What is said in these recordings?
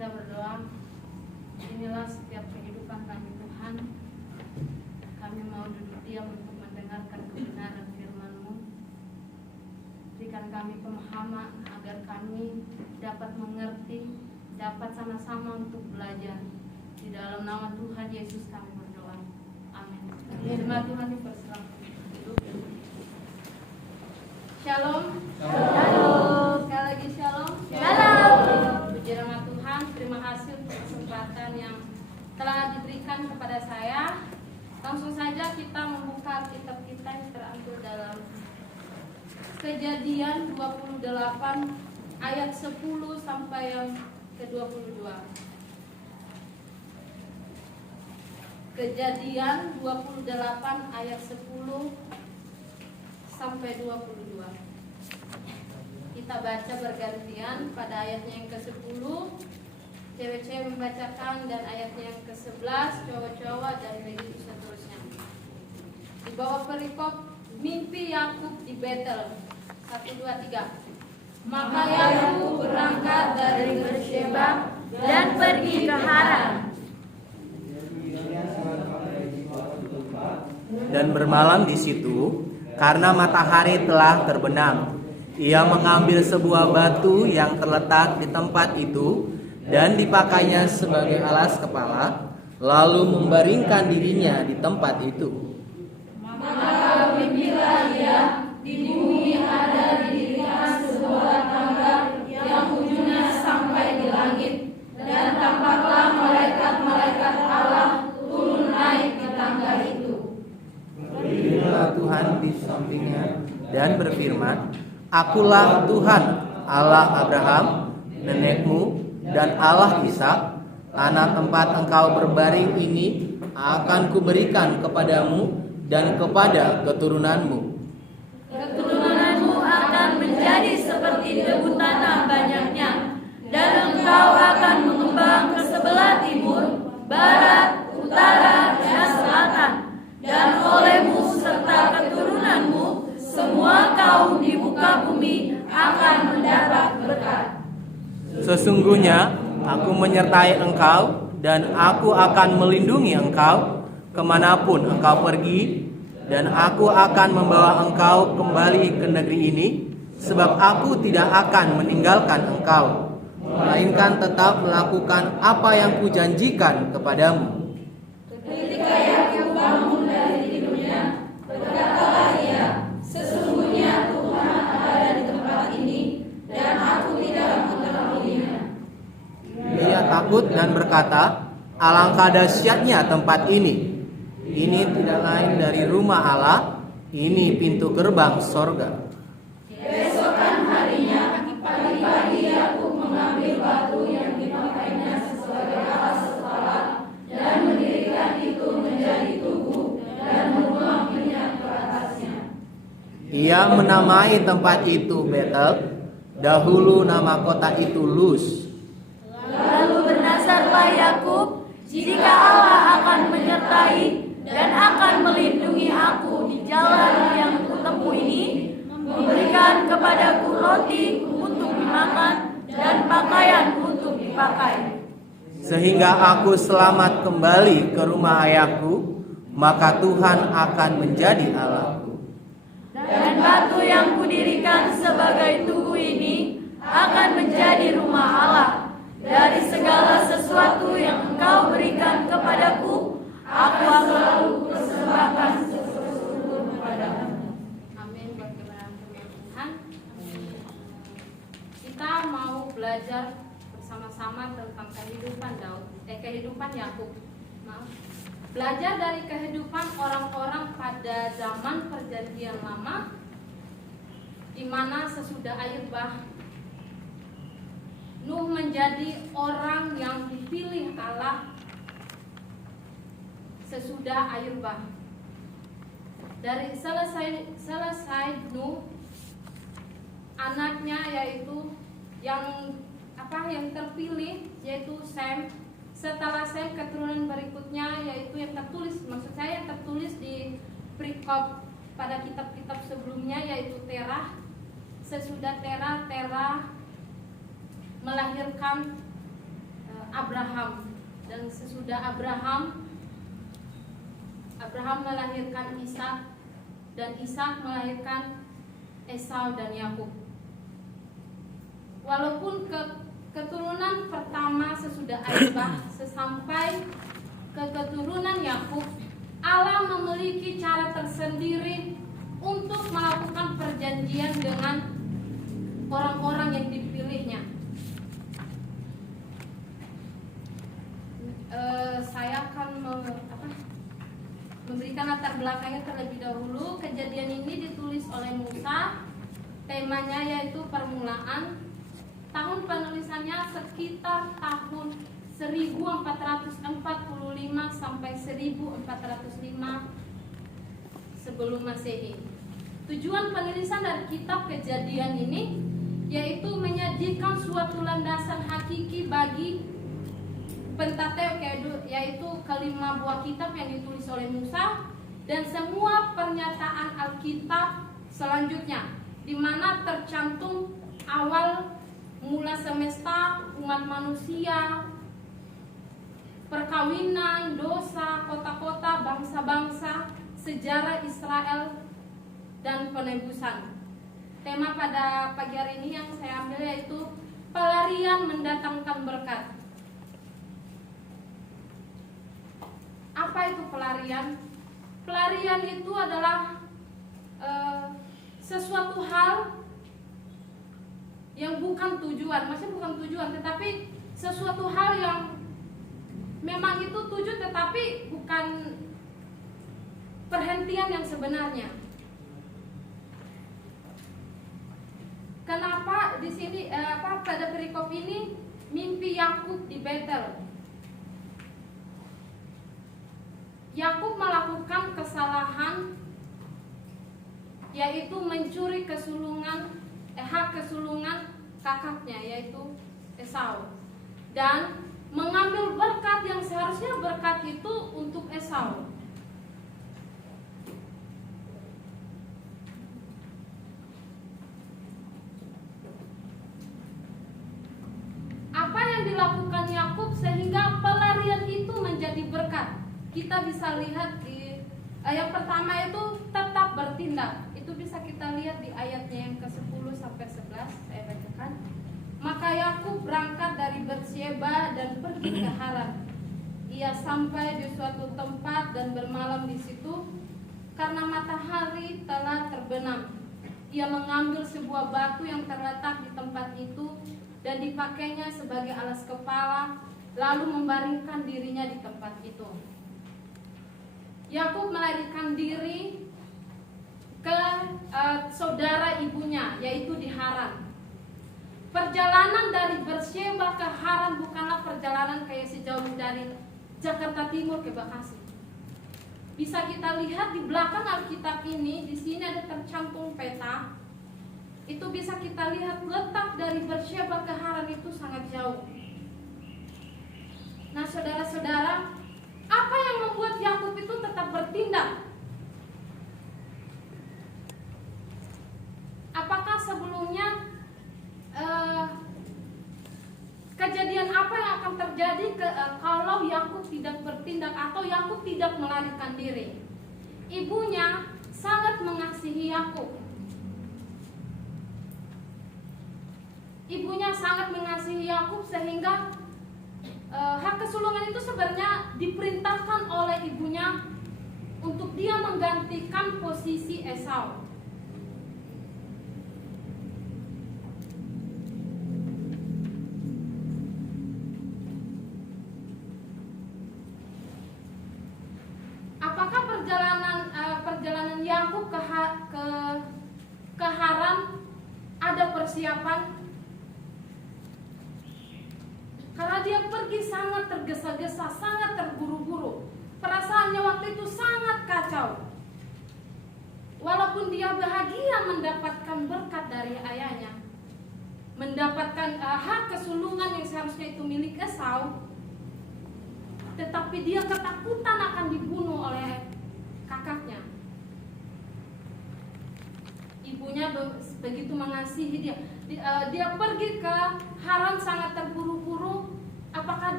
kita berdoa. Inilah setiap kehidupan kami Tuhan. Kami mau duduk diam untuk mendengarkan kebenaran firman-Mu. Berikan kami pemahaman agar kami dapat mengerti, dapat sama-sama untuk belajar. Di dalam nama Tuhan Yesus kami berdoa. Amin. Firman Tuhan dipersilakan. Shalom. Shalom. Sekali lagi shalom. Shalom. Puji nama Tuhan, terima kasih untuk kesempatan yang telah diberikan kepada saya. Langsung saja kita membuka kitab kita yang terambil dalam Kejadian 28 ayat 10 sampai yang ke-22. Kejadian 28 ayat 10 sampai 22. Kita baca bergantian. Pada ayatnya yang ke-10 cewek-cewek membacakan, dan ayatnya yang ke-11 cowok-cowok, dan begitu seterusnya. Di bawah perikop mimpi Yakub di Betel. 1, 2, 3. Maka Yakub berangkat dari Beersheba Dan pergi ke Haran. Dan bermalam di situ karena matahari telah terbenam. Ia mengambil sebuah batu yang terletak di tempat itu dan dipakainya sebagai alas kepala, lalu membaringkan dirinya di tempat itu. Maka bermimpilah ia, di bumi ada didirikan sebuah tangga yang ujungnya sampai di langit, dan tampaklah malaikat-malaikat Allah turun naik di tangga itu. Berdirilah Tuhan di sampingnya dan berfirman, Akulah Tuhan, Allah Abraham, nenekmu, dan Allah Ishak. Tanah tempat engkau berbaring ini akan kuberikan kepadamu dan kepada keturunanmu. Keturunanmu akan menjadi seperti debu tanah banyaknya, dan engkau akan mengembang ke sebelah timur, barat, utara, dan selatan. Dan olehmu serta keturunanmu, semua kaum di muka bumi akan mendapat berkat. Sesungguhnya aku menyertai engkau, dan aku akan melindungi engkau kemanapun engkau pergi, dan aku akan membawa engkau kembali ke negeri ini, sebab aku tidak akan meninggalkan engkau, melainkan tetap melakukan apa yang kujanjikan kepadamu. Ketika Yakub bangun dari tidurnya, berkatalah ia, sesungguhnya Tuhan ada di tempat ini, dan aku tidak mengetahuinya. Ia takut dan berkata, alangkah dahsyatnya tempat ini. Ini tidak lain dari rumah Allah, ini pintu gerbang sorga. Keesokan harinya, pagi-pagi Yakub mengambil batu yang dipakainya sebagai alas kepala dan mendirikan itu menjadi tugu dan menuang minyak ke atasnya. Ia menamai tempat itu Betel, dahulu nama kota itu Luz. Lalu bernazarlah Yakub, jika Allah akan menyertai dan akan melindungi aku di jalan yang kutempuh ini, memberikan kepadaku roti untuk dimakan dan pakaian untuk dipakai, Sehingga aku selamat kembali ke rumah ayahku, maka Tuhan akan menjadi Allahku. dan batu yang kudirikan sebagai tugu ini akan menjadi rumah Allah. Dari segala sesuatu yang engkau berikan kepadaku, aku selalu persembahkan sesuatu kepadamu. Amin. Buat kebenaran firman Tuhan. Kita mau belajar bersama-sama tentang kehidupan kehidupan Yakub. Maaf. Belajar dari kehidupan orang-orang pada zaman Perjanjian Lama, di mana sesudah air bah Nuh menjadi orang yang dipilih Allah sesudah air bah. Dari selesai Nuh, anaknya yaitu yang terpilih yaitu Sem. Setelah Sem, keturunan berikutnya yaitu yang tertulis, maksud saya yang tertulis di perikop pada kitab-kitab sebelumnya yaitu Terah. Sesudah Terah melahirkan Abraham. Dan sesudah Abraham melahirkan Ishak, dan Ishak melahirkan Esau dan Yakub. Walaupun keturunan pertama sesudah Aibah sesampai ke keturunan Yakub, Allah memiliki cara tersendiri untuk melakukan perjanjian dengan orang-orang yang dipilihnya. Saya akan memberikan latar belakangnya terlebih dahulu. Kejadian ini ditulis oleh Musa. Temanya yaitu permulaan. Tahun penulisannya sekitar tahun 1445 sampai 1405 sebelum Masehi. Tujuan penulisan dari kitab Kejadian ini yaitu menyajikan suatu landasan hakiki bagi Pentateuk, yaitu kelima buah kitab yang ditulis oleh Musa, dan semua pernyataan Alkitab selanjutnya, di mana tercantum awal mula semesta, umat manusia, perkawinan, dosa, kota-kota, bangsa-bangsa, sejarah Israel, dan penebusan. Tema pada pagi hari ini yang saya ambil yaitu pelarian mendatangkan berkat. Apa itu pelarian? Pelarian itu adalah sesuatu hal yang bukan tujuan, maksudnya bukan tujuan, tetapi sesuatu hal yang memang itu tujuan, tetapi bukan perhentian yang sebenarnya. Kenapa di sini pada perikop ini mimpi Yakub di Betel? Yakub melakukan kesalahan yaitu mencuri hak kesulungan kakaknya yaitu Esau, dan mengambil berkat yang seharusnya berkat itu untuk Esau. Apa yang dilakukan Yakub sehingga pelarian itu menjadi berkat? Kita bisa lihat di yang pertama itu tetap bertindak. Itu bisa kita lihat di ayatnya yang ke-10 sampai 11. Saya bacakan. Maka Yakub berangkat dari Berseba dan pergi ke Haran. Ia sampai di suatu tempat dan bermalam di situ karena matahari telah terbenam. Ia mengambil sebuah batu yang terletak di tempat itu dan dipakainya sebagai alas kepala, lalu membaringkan dirinya di tempat itu. Yakub melarikan diri ke saudara ibunya, yaitu di Haran. Perjalanan dari Berseba ke Haran bukanlah perjalanan kayak sejauh dari Jakarta Timur ke Bekasi. Bisa kita lihat di belakang Alkitab ini, di sini ada tercantum peta. Itu bisa kita lihat letak dari Berseba ke Haran itu sangat jauh. Nah, saudara-saudara, apa yang membuat Yakub itu tetap bertindak? Apakah sebelumnya kejadian apa yang akan terjadi kalau Yakub tidak bertindak atau Yakub tidak melarikan diri? Ibunya sangat mengasihi Yakub. Ibunya sangat mengasihi Yakub sehingga hak kesulungan itu sebenarnya diperintahkan oleh ibunya untuk dia menggantikan posisi Esau. Apakah perjalanan Yakub ke Haran ada persiapan? Karena dia pergi sangat tergesa-gesa, sangat terburu-buru. Perasaannya waktu itu sangat kacau. Walaupun dia bahagia mendapatkan berkat dari ayahnya, mendapatkan hak kesulungan yang seharusnya itu milik Esau, tetapi dia ketakutan akan dibunuh oleh kakaknya. Ibunya begitu mengasihi dia. Dia pergi ke Haran sangat terburu-buru. Apakah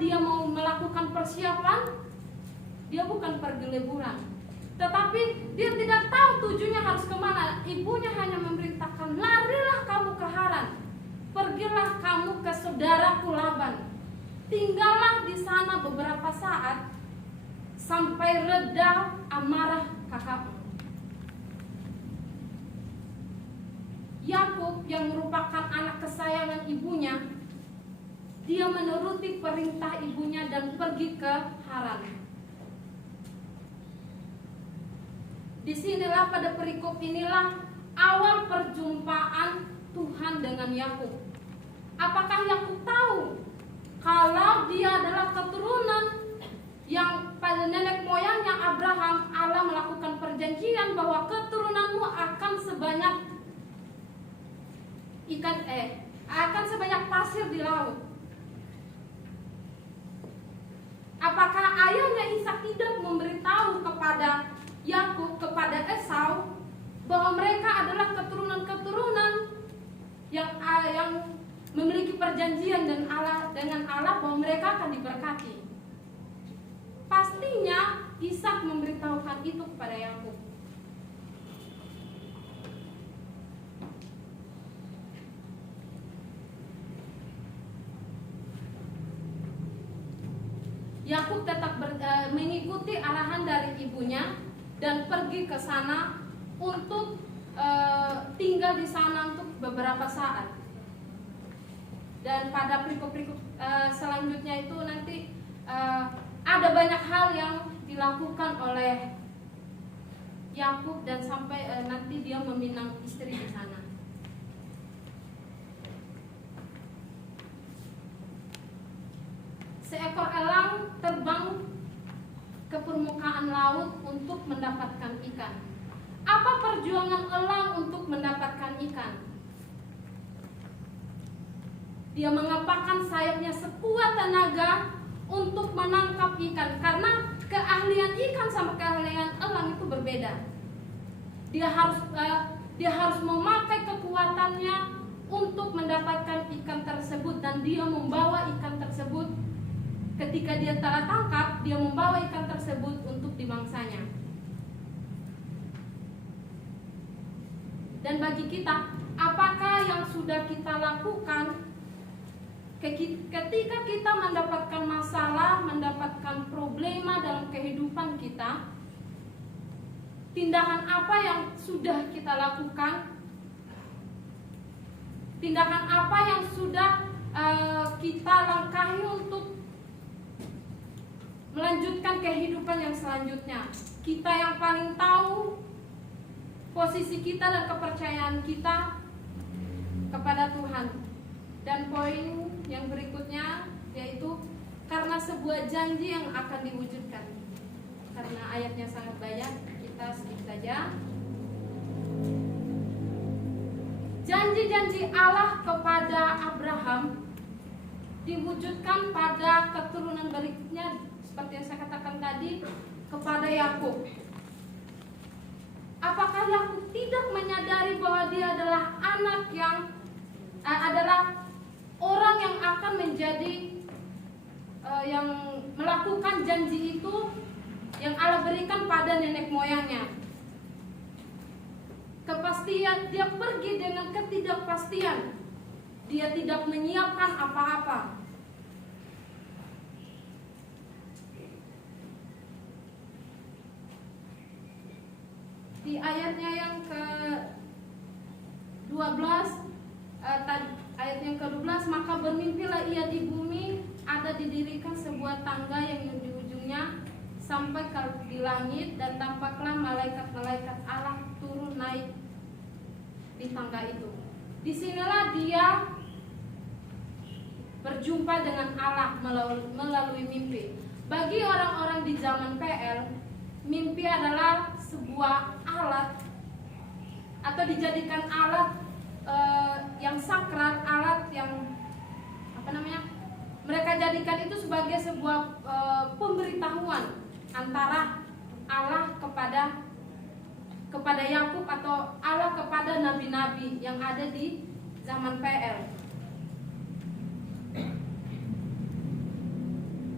dia mau melakukan persiapan, dia bukan pergi liburan, tetapi dia tidak tahu tujuannya harus kemana. Ibunya hanya memerintahkan, larilah kamu ke Haran, pergilah kamu ke saudaraku Laban, tinggallah di sana beberapa saat sampai reda amarah kakakmu. Yakub yang merupakan anak kesayangan ibunya, dia menuruti perintah ibunya dan pergi ke Haran. Disinilah pada perikop inilah awal perjumpaan Tuhan dengan Yakub. Apakah Yakub tahu kalau dia adalah keturunan yang pada nenek moyangnya Abraham, Allah melakukan perjanjian bahwa keturunanmu akan sebanyak akan sebanyak pasir di laut. Apakah ayahnya Ishak tidak memberitahu kepada Yakub, kepada Esau, bahwa mereka adalah keturunan-keturunan yang memiliki perjanjian dengan Allah bahwa mereka akan diberkati? Pastinya Ishak memberitahukan itu kepada Yakub. Yakub tetap mengikuti arahan dari ibunya dan pergi ke sana untuk tinggal di sana untuk beberapa saat. Dan pada perikop-perikop selanjutnya itu nanti ada banyak hal yang dilakukan oleh Yakub dan sampai nanti dia meminang istri di sana. Seekor elang terbang ke permukaan laut untuk mendapatkan ikan. Apa perjuangan elang untuk mendapatkan ikan? Dia mengepakkan sayapnya sekuat tenaga untuk menangkap ikan, karena keahlian ikan sama keahlian elang itu berbeda. Dia harus memakai kekuatannya untuk mendapatkan ikan tersebut, dan dia membawa ikan tersebut. Ketika dia telah tangkap, dia membawa ikan tersebut untuk dimangsanya. Dan bagi kita, apakah yang sudah kita lakukan ketika kita mendapatkan masalah, mendapatkan problema dalam kehidupan kita? Tindakan apa yang sudah kita lakukan? Tindakan apa yang sudah kita langkahi untuk melanjutkan kehidupan yang selanjutnya? Kita yang paling tahu posisi kita dan kepercayaan kita kepada Tuhan. Dan poin yang berikutnya yaitu karena sebuah janji yang akan diwujudkan. Karena ayatnya sangat banyak, kita skip saja. Janji-janji Allah kepada Abraham diwujudkan pada keturunan berikutnya, seperti yang saya katakan tadi, kepada Yakub. Apakah Yakub tidak menyadari bahwa dia adalah anak yang adalah orang yang akan menjadi yang melakukan janji itu yang Allah berikan pada nenek moyangnya? Kepastian, dia pergi dengan ketidakpastian. Dia tidak menyiapkan apa-apa. Di ayatnya yang ke-12, ayat yang ke-12, maka bermimpilah ia di bumi, ada didirikan sebuah tangga yang di ujungnya sampai di langit, dan tampaklah malaikat-malaikat Allah turun naik di tangga itu. Disinilah dia berjumpa dengan Allah melalui mimpi. Bagi orang-orang di zaman PL, mimpi adalah sebuah alat atau dijadikan alat yang sakral, alat yang mereka jadikan itu sebagai sebuah pemberitahuan antara Allah kepada Yakub atau Allah kepada nabi-nabi yang ada di zaman PL.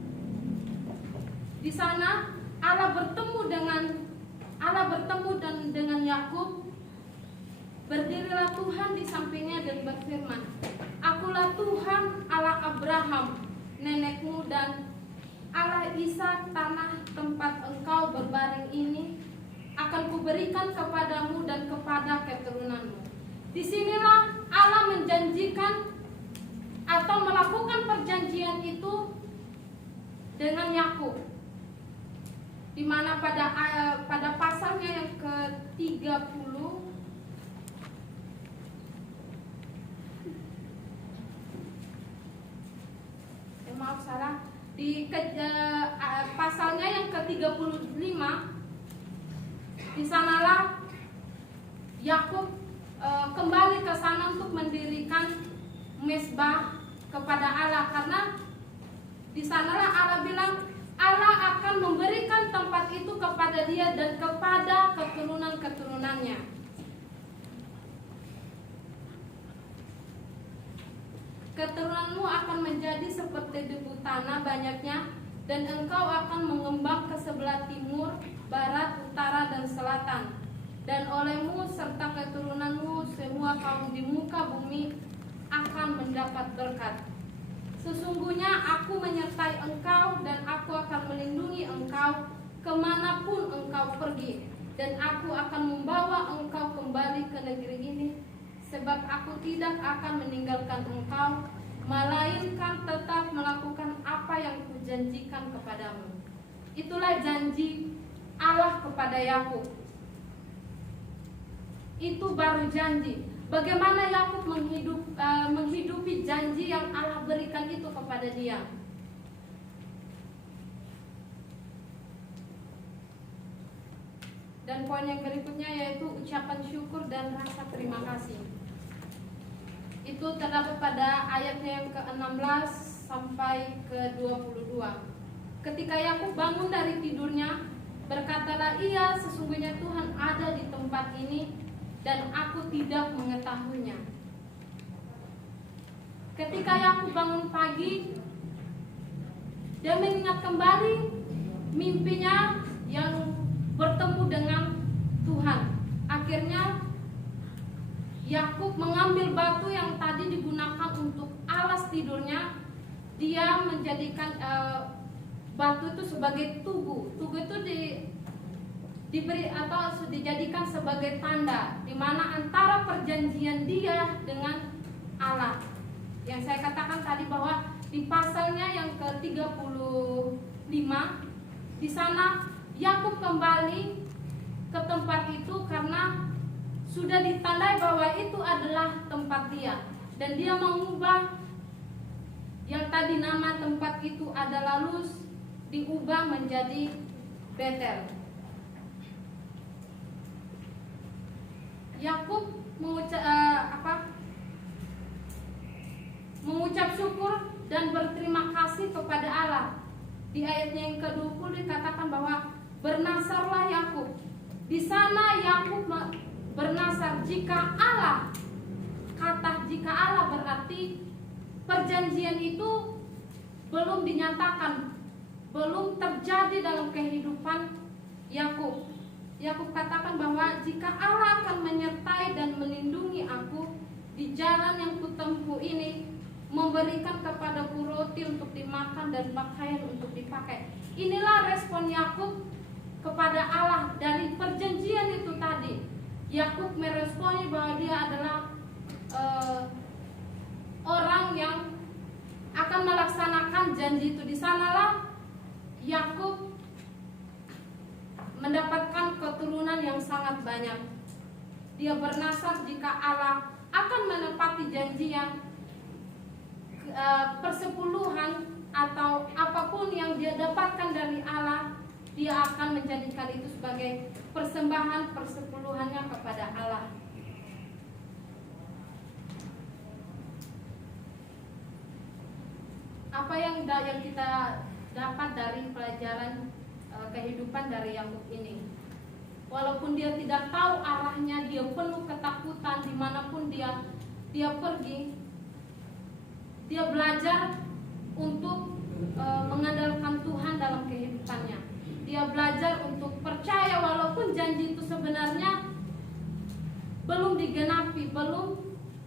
Di sana Allah bertemu dengan Yakub. Berdirilah Tuhan di sampingnya dan berfirman, "Akulah Tuhan Allah Abraham, nenekmu, dan Allah Ishak. Tanah tempat engkau berbaring ini akan kuberikan kepadamu dan kepada keturunanmu." Disinilah Allah menjanjikan atau melakukan perjanjian itu dengan Yakub, di mana pada pasalnya yang ke-30 pasalnya yang ke-35, di sanalah Yakub kembali ke sana untuk mendirikan mezbah kepada Allah, karena di sanalah Allah bilang Allah akan memberikan tempat itu kepada dia dan kepada keturunan-keturunannya. Keturunanmu akan menjadi seperti debu tanah banyaknya, dan engkau akan mengembang ke sebelah timur, barat, utara, dan selatan. Dan olehmu serta keturunanmu semua kaum di muka bumi akan mendapat berkat. Sesungguhnya aku menyertai engkau, dan aku akan melindungi engkau kemanapun engkau pergi, dan aku akan membawa engkau kembali ke negeri ini, sebab aku tidak akan meninggalkan engkau, melainkan tetap melakukan apa yang kujanjikan kepadamu. Itulah janji Allah kepada Yakub. Itu baru janji. Bagaimana Yakub menghidupi janji yang Allah berikan itu kepada dia. Dan poin yang berikutnya yaitu ucapan syukur dan rasa terima kasih. Itu terdapat pada ayatnya yang ke-16 sampai ke-22. Ketika Yakub bangun dari tidurnya, berkatalah ia, "Sesungguhnya Tuhan ada di tempat ini, dan aku tidak mengetahuinya." Ketika Yakub bangun pagi, dia mengingat kembali mimpinya yang bertemu dengan Tuhan. Akhirnya Yakub mengambil batu yang tadi digunakan untuk alas tidurnya. Dia menjadikan batu itu sebagai tugu. Tugu itu diberi atau dijadikan sebagai tanda di mana antara perjanjian dia dengan Allah. Yang saya katakan tadi bahwa di pasalnya yang ke-35, di sana Yakub kembali ke tempat itu karena sudah ditandai bahwa itu adalah tempat dia, dan dia mengubah yang tadi nama tempat itu adalah Luz, diubah menjadi Betel. Yakub mengucap syukur dan berterima kasih kepada Allah. Di ayatnya yang ke-20 dikatakan bahwa bernasarlah Yakub. Di sana Yakub bernasar jika Allah, kata jika Allah berarti perjanjian itu belum dinyatakan, belum terjadi dalam kehidupan Yakub. Yakub katakan bahwa jika Allah akan menyertai dan melindungi aku di jalan yang kutempuh ini, memberikan kepadaku roti untuk dimakan dan pakaian untuk dipakai. Inilah respon Yakub kepada Allah dari perjanjian itu tadi. Yakub meresponi bahwa dia adalah orang yang akan melaksanakan janji itu. Di sanalah Yakub mendapatkan keturunan yang sangat banyak. Dia bernasar jika Allah akan menepati janji yang persepuluhan atau apapun yang dia dapatkan dari Allah, dia akan menjadikan itu sebagai persembahan persepuluhannya kepada Allah. Apa yang kita dapat dari pelajaran kehidupan dari Yakub ini? Walaupun dia tidak tahu arahnya, dia penuh ketakutan dimanapun dia pergi, dia belajar untuk mengandalkan Tuhan dalam kehidupannya.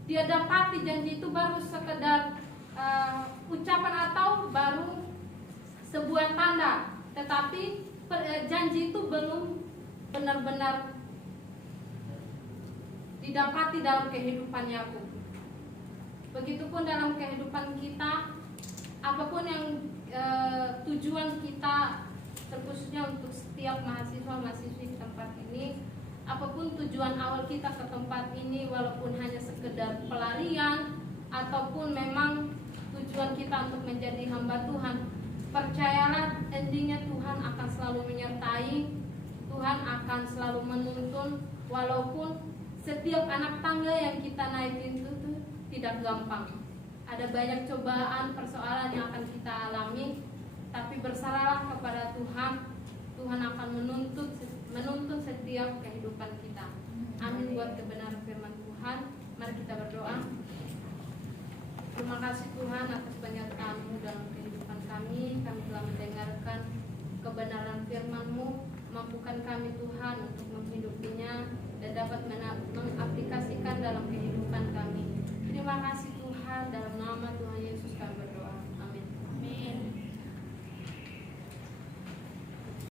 dia dapati janji itu baru sekedar ucapan atau baru sebuah tanda, tetapi janji itu belum benar-benar didapati dalam kehidupan Yakub. Begitupun dalam kehidupan kita, apapun yang tujuan kita, terkhususnya untuk setiap mahasiswa-mahasiswi di tempat ini, apapun tujuan awal kita ke tempat ini, walaupun hanya sekedar pelarian ataupun memang tujuan kita untuk menjadi hamba Tuhan, percayalah endingnya Tuhan akan selalu menyertai, Tuhan akan selalu menuntun. Walaupun setiap anak tangga yang kita naikin itu tuh tidak gampang, ada banyak cobaan, persoalan yang akan kita alami, tapi berserahlah kepada Tuhan. Tuhan akan menuntun setiap kehidupan kita. Amin buat kebenaran firman Tuhan. Mari kita berdoa. Terima kasih Tuhan atas penyertaan-Mu dalam kehidupan kami. Kami telah mendengarkan kebenaran firman-Mu. Mampukan kami Tuhan untuk menghidupinya dan dapat mengaplikasikan dalam kehidupan